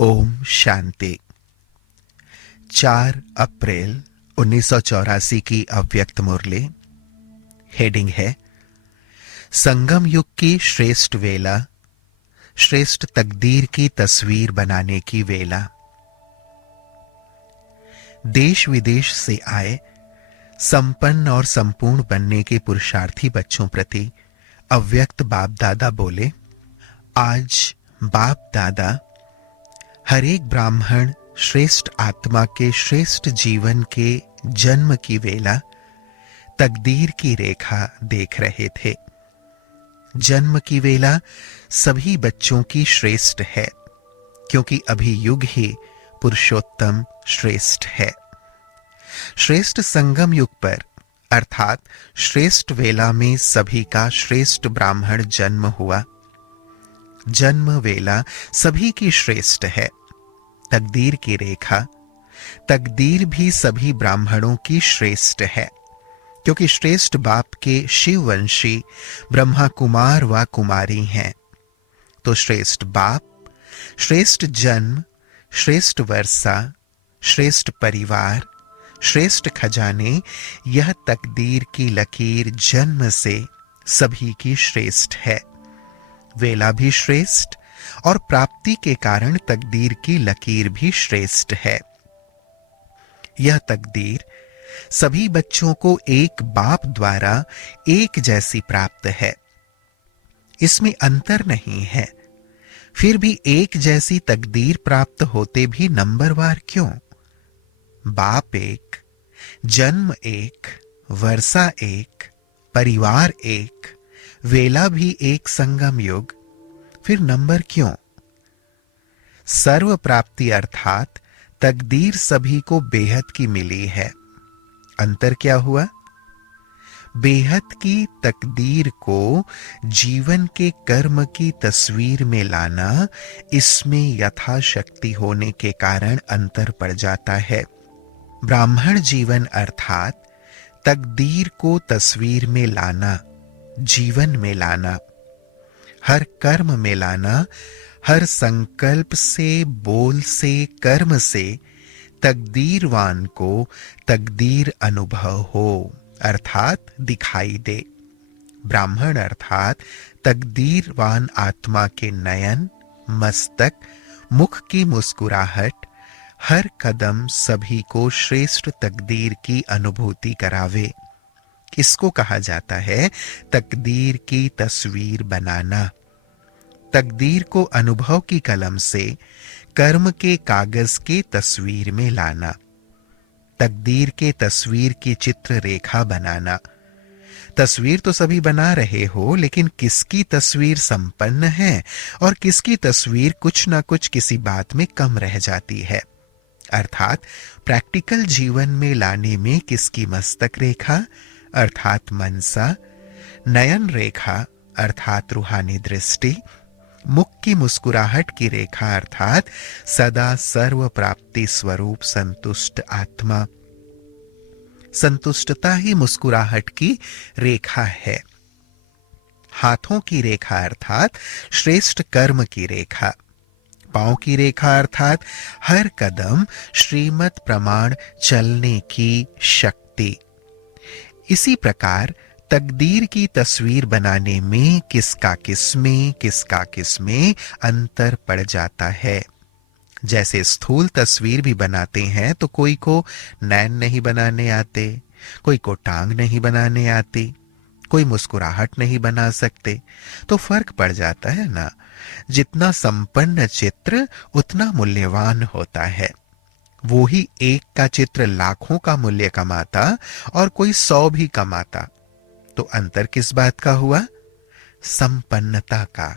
ओम शांति। 4 अप्रैल 1984 की अव्यक्त मुरली। हेडिंग है संगम युग की श्रेष्ठ वेला, श्रेष्ठ तकदीर की तस्वीर बनाने की वेला। देश विदेश से आए संपन्न और संपूर्ण बनने के पुरुषार्थी बच्चों प्रति अव्यक्त बाप दादा बोले, आज बाप दादा हर एक ब्राह्मण श्रेष्ठ आत्मा के श्रेष्ठ जीवन के जन्म की वेला, तकदीर की रेखा देख रहे थे। जन्म की वेला सभी बच्चों की श्रेष्ठ है, क्योंकि अभी युग ही पुरुषोत्तम श्रेष्ठ है। श्रेष्ठ संगम युग पर अर्थात श्रेष्ठ वेला में सभी का श्रेष्ठ ब्राह्मण जन्म हुआ। जन्म वेला सभी की श्रेष्ठ है। तकदीर की रेखा, तकदीर भी सभी ब्राह्मणों की श्रेष्ठ है, क्योंकि श्रेष्ठ बाप के शिववंशी ब्रह्मा कुमार व कुमारी हैं। तो श्रेष्ठ बाप, श्रेष्ठ जन्म, श्रेष्ठ वर्षा, श्रेष्ठ परिवार, श्रेष्ठ खजाने, यह तकदीर की लकीर जन्म से सभी की श्रेष्ठ है। वेला भी श्रेष्ठ और प्राप्ति के कारण तकदीर की लकीर भी श्रेष्ठ है। यह तकदीर सभी बच्चों को एक बाप द्वारा एक जैसी प्राप्त है। इसमें अंतर नहीं है। फिर भी एक जैसी तकदीर प्राप्त होते भी नंबरवार क्यों? बाप एक, जन्म एक, वर्षा एक, परिवार एक, वेला भी एक संगम युग, फिर नंबर क्यों? सर्व प्राप्ति अर्थात तकदीर सभी को बेहद की मिली है। अंतर क्या हुआ? बेहद की तकदीर को जीवन के कर्म की तस्वीर में लाना, इसमें यथाशक्ति होने के कारण अंतर पड़ जाता है। ब्राह्मण जीवन अर्थात तकदीर को तस्वीर में लाना, जीवन में लाना, हर कर्म में लाना, हर संकल्प से, बोल से, कर्म से तकदीरवान को तकदीर अनुभव हो अर्थात दिखाई दे। ब्राह्मण अर्थात तकदीरवान आत्मा के नयन, मस्तक, मुख की मुस्कुराहट, हर कदम सभी को श्रेष्ठ तकदीर की अनुभूति करावे। इसको कहा जाता है तकदीर की तस्वीर बनाना। तकदीर को अनुभव की कलम से कर्म के कागज के तस्वीर में लाना। तकदीर के तस्वीर की चित्र रेखा बनाना। तस्वीर तो सभी बना रहे हो, लेकिन किसकी तस्वीर संपन्न है और किसकी तस्वीर कुछ ना कुछ किसी बात में कम रह जाती है। अर्थात प्रैक्टिकल जीवन में लाने में किसकी मस्तक रेखा अर्थात मनसा, नयन रेखा अर्थात रूहानी दृष्टि, मुख की मुस्कुराहट की रेखा अर्थात सदा सर्व प्राप्ति स्वरूप संतुष्ट आत्मा। संतुष्टता ही मुस्कुराहट की रेखा है। हाथों की रेखा अर्थात श्रेष्ठ कर्म की रेखा। पांव की रेखा अर्थात हर कदम श्रीमत प्रमाण चलने की शक्ति। इसी प्रकार तकदीर की तस्वीर बनाने में किसका किसमें अंतर पड़ जाता है। जैसे स्थूल तस्वीर भी बनाते हैं तो कोई को नैन नहीं बनाने आते, कोई को टांग नहीं बनाने आती, कोई मुस्कुराहट नहीं बना सकते, तो फर्क पड़ जाता है ना। जितना संपन्न चित्र उतना मूल्यवान होता है। वो ही एक का चित्र लाखों का मूल्य कमाता और कोई 100 भी कमाता, तो अंतर किस बात का हुआ? संपन्नता का।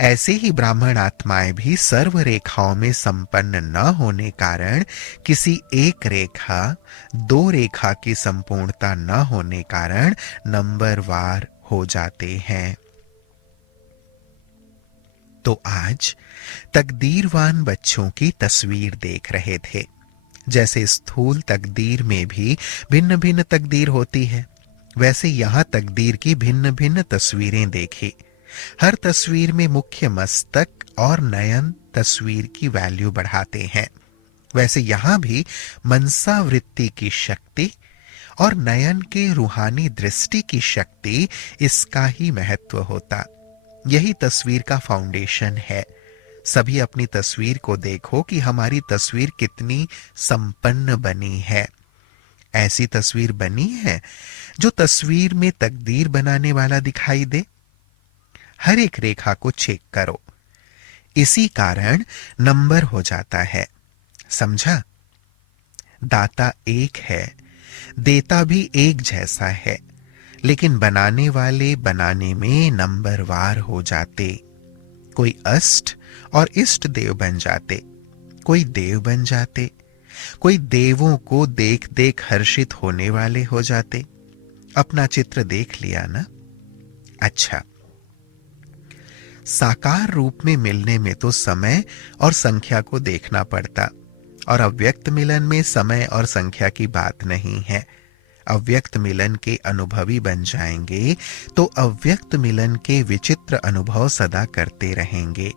ऐसे ही ब्राह्मण आत्माएं भी सर्व रेखाओं में संपन्न न होने कारण, किसी एक रेखा, 2 रेखा की संपूर्णता न होने कारण नंबरवार हो जाते हैं। तो आज तकदीरवान बच्चों की तस्वीर देख रहे थे। जैसे स्थूल तकदीर में भी भिन्न भिन्न तकदीर होती है, वैसे यहां तकदीर की भिन्न भिन्न तस्वीरें देखी। हर तस्वीर में मुख्य मस्तक और नयन तस्वीर की वैल्यू बढ़ाते हैं। वैसे यहां भी मनसा वृत्ति की शक्ति और नयन के रूहानी दृष्टि की शक्ति, इसका ही महत्व होता। यही तस्वीर का फाउंडेशन है। सभी अपनी तस्वीर को देखो कि हमारी तस्वीर कितनी संपन्न बनी है। ऐसी तस्वीर बनी है जो तस्वीर में तकदीर बनाने वाला दिखाई दे। हर एक रेखा को चेक करो, इसी कारण नंबर हो जाता है। समझा? दाता एक है, देता भी एक जैसा है, लेकिन बनाने वाले बनाने में नंबरवार हो जाते। कोई अष्ट और इष्ट देव बन जाते, कोई देव बन जाते, कोई देवों को देख देख हर्षित होने वाले हो जाते। अपना चित्र देख लिया ना? अच्छा, साकार रूप में मिलने में तो समय और संख्या को देखना पड़ता, और अव्यक्त मिलन में समय और संख्या की बात नहीं है। अव्यक्त मिलन के अनुभवी बन जाएंगे तो अव्यक्त मिलन के विचित्र अनुभव सदा करते रहेंगे।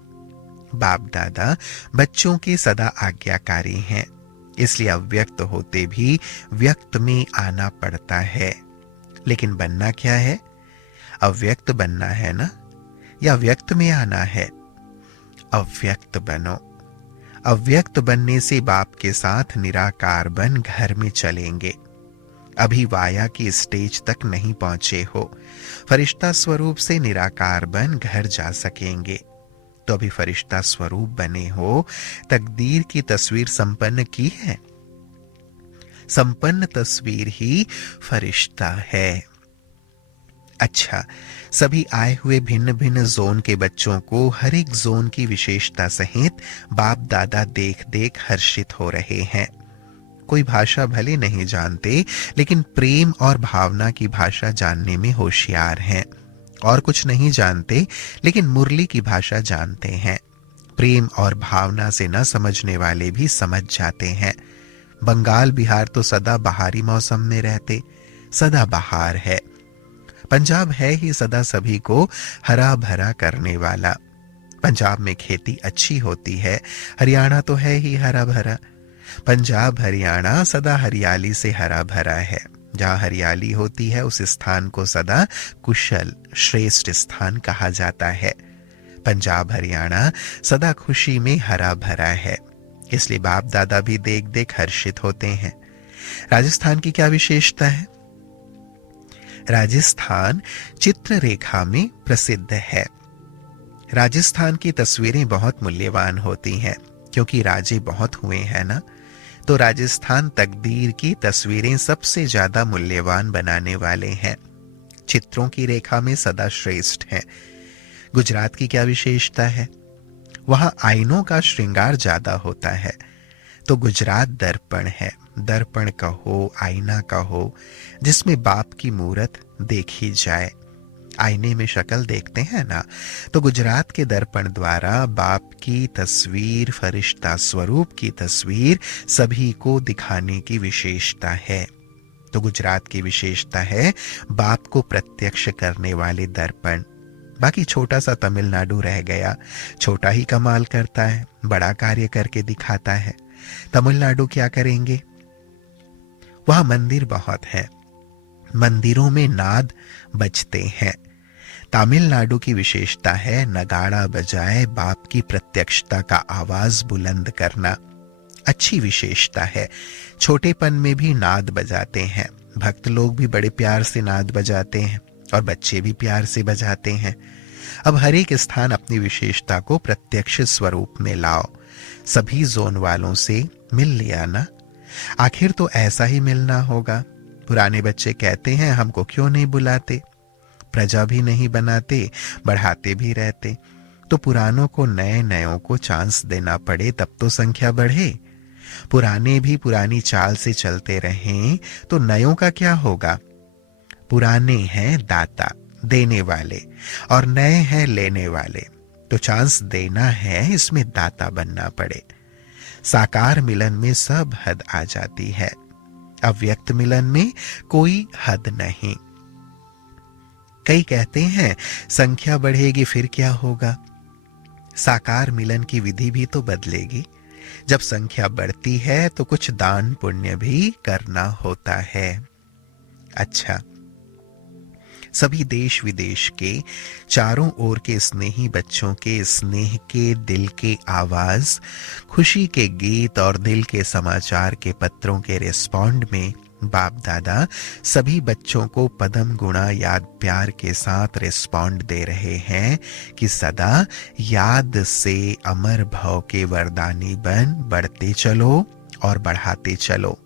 बाप दादा बच्चों के सदा आज्ञाकारी हैं, इसलिए अव्यक्त होते भी व्यक्त में आना पड़ता है। लेकिन बनना क्या है? अव्यक्त बनना है ना, या व्यक्त में आना है? अव्यक्त बनो। अव्यक्त बनने से बाप के साथ निराकार बन घर में चलेंगे। अभी वाया की स्टेज तक नहीं पहुंचे हो, फरिश्ता स्वरूप से निराकार बन घर जा सकेंगे। तो अभी फरिश्ता स्वरूप बने हो, तकदीर की तस्वीर संपन्न की है। संपन्न तस्वीर ही फरिश्ता है। अच्छा, सभी आए हुए भिन्न भिन्न जोन के बच्चों को हर एक जोन की विशेषता सहित बाप दादा देख देख हर्षित हो रहे हैं। कोई भाषा भले नहीं जानते, लेकिन प्रेम और भावना की भाषा जानने में होशियार हैं। और कुछ नहीं जानते, लेकिन मुरली की भाषा जानते हैं। प्रेम और भावना से न समझने वाले भी समझ जाते हैं। बंगाल बिहार तो सदा बहारी मौसम में रहते, सदा बहार है। पंजाब है ही सदा सभी को हरा भरा करने वाला। पंजाब में खेती अच्छी होती है, हरियाणा तो है ही हरा भरा। पंजाब हरियाणा सदा हरियाली से हरा भरा है। जहां हरियाली होती है उस स्थान को सदा कुशल श्रेष्ठ स्थान कहा जाता है। पंजाब हरियाणा सदा खुशी में हरा भरा है, इसलिए बाप दादा भी देख देख हर्षित होते हैं। राजस्थान की क्या विशेषता है? राजस्थान चित्र रेखा में प्रसिद्ध है। राजस्थान की तस्वीरें बहुत मूल्यवान होती हैं, क्योंकि राजे बहुत हुए हैं ना। तो राजस्थान तकदीर की तस्वीरें सबसे ज्यादा मूल्यवान बनाने वाले हैं। चित्रों की रेखा में सदा श्रेष्ठ हैं। गुजरात की क्या विशेषता है? वहां आईनों का श्रृंगार ज्यादा होता है। तो गुजरात दर्पण है। दर्पण कहो, आईना कहो, जिसमें बाप की मूरत देखी जाए। आईने में शक्ल देखते हैं ना, तो गुजरात के दर्पण द्वारा बाप की तस्वीर, फरिश्ता स्वरूप की तस्वीर सभी को दिखाने की विशेषता है। तो गुजरात की विशेषता है बाप को प्रत्यक्ष करने वाले दर्पण। बाकी छोटा सा तमिलनाडु रह गया, छोटा ही कमाल करता है, बड़ा कार्य करके दिखाता है। तमिलनाडु क्या करेंगे? वहां मंदिर बहुत है, मंदिरों में नाद बजते हैं। तमिलनाडु की विशेषता है नगाड़ा बजाए बाप की प्रत्यक्षता का आवाज बुलंद करना। अच्छी विशेषता है। छोटेपन में भी नाद बजाते हैं। भक्त लोग भी बड़े प्यार से नाद बजाते हैं और बच्चे भी प्यार से बजाते हैं। अब हर एक स्थान अपनी विशेषता को प्रत्यक्ष स्वरूप में लाओ। सभी जोन वालों से मिल लिया ना? आखिर तो ऐसा ही मिलना होगा। पुराने बच्चे कहते हैं हमको क्यों नहीं बुलाते, प्रजा भी नहीं बनाते, बढ़ाते भी रहते। तो पुरानों को नए नयों को चांस देना पड़े, तब तो संख्या बढ़े। पुराने भी पुरानी चाल से चलते रहें तो नयों का क्या होगा? पुराने हैं दाता देने वाले और नए हैं लेने वाले, तो चांस देना है, इसमें दाता बनना पड़े। साकार मिलन में सब हद आ जाती है, अव्यक्त मिलन में कोई हद नहीं। कई कहते हैं संख्या बढ़ेगी फिर क्या होगा, साकार मिलन की विधि भी तो बदलेगी। जब संख्या बढ़ती है तो कुछ दान पुण्य भी करना होता है। अच्छा, सभी देश विदेश के चारों ओर के स्नेही बच्चों के स्नेह के दिल के आवाज, खुशी के गीत और दिल के समाचार के पत्रों के रिस्पॉन्ड में बाप दादा सभी बच्चों को पदम गुणा याद प्यार के साथ रिस्पॉन्ड दे रहे हैं कि सदा याद से अमर भव के वरदानी बन बढ़ते चलो और बढ़ाते चलो।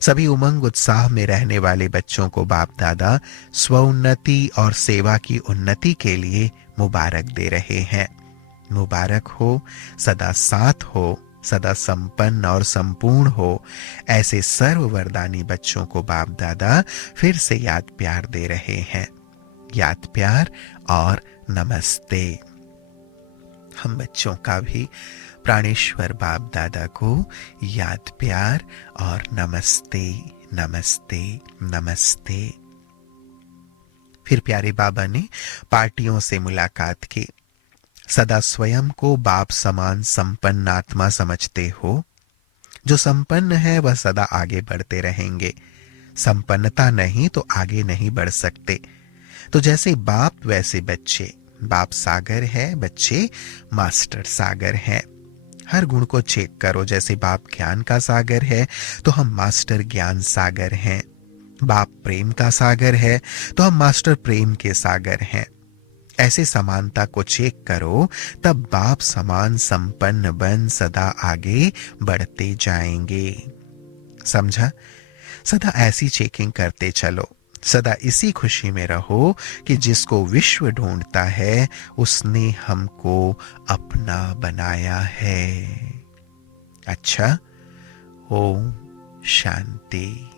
सभी उमंग उत्साह में रहने वाले बच्चों को बाप दादा स्वउन्नति और सेवा की उन्नति के लिए मुबारक दे रहे हैं। मुबारक हो, सदा साथ हो, सदा संपन्न और संपूर्ण हो, ऐसे सर्व वरदानी बच्चों को बाप दादा फिर से याद प्यार दे रहे हैं। याद प्यार और नमस्ते। हम बच्चों का भी प्राणेश्वर बाप दादा को याद प्यार और नमस्ते नमस्ते नमस्ते। फिर प्यारे बाबा ने पार्टियों से मुलाकात की। सदा स्वयं को बाप समान संपन्न आत्मा समझते हो। जो संपन्न है वह सदा आगे बढ़ते रहेंगे, संपन्नता नहीं तो आगे नहीं बढ़ सकते। तो जैसे बाप वैसे बच्चे। बाप सागर है, बच्चे मास्टर सागर हैं। हर गुण को चेक करो। जैसे बाप ज्ञान का सागर है तो हम मास्टर ज्ञान सागर हैं। बाप प्रेम का सागर है तो हम मास्टर प्रेम के सागर हैं। ऐसे समानता को चेक करो, तब बाप समान संपन्न बन सदा आगे बढ़ते जाएंगे। समझा? सदा ऐसी चेकिंग करते चलो। सदा इसी खुशी में रहो कि जिसको विश्व ढूंढता है उसने हमको अपना बनाया है। अच्छा, ओम शांति।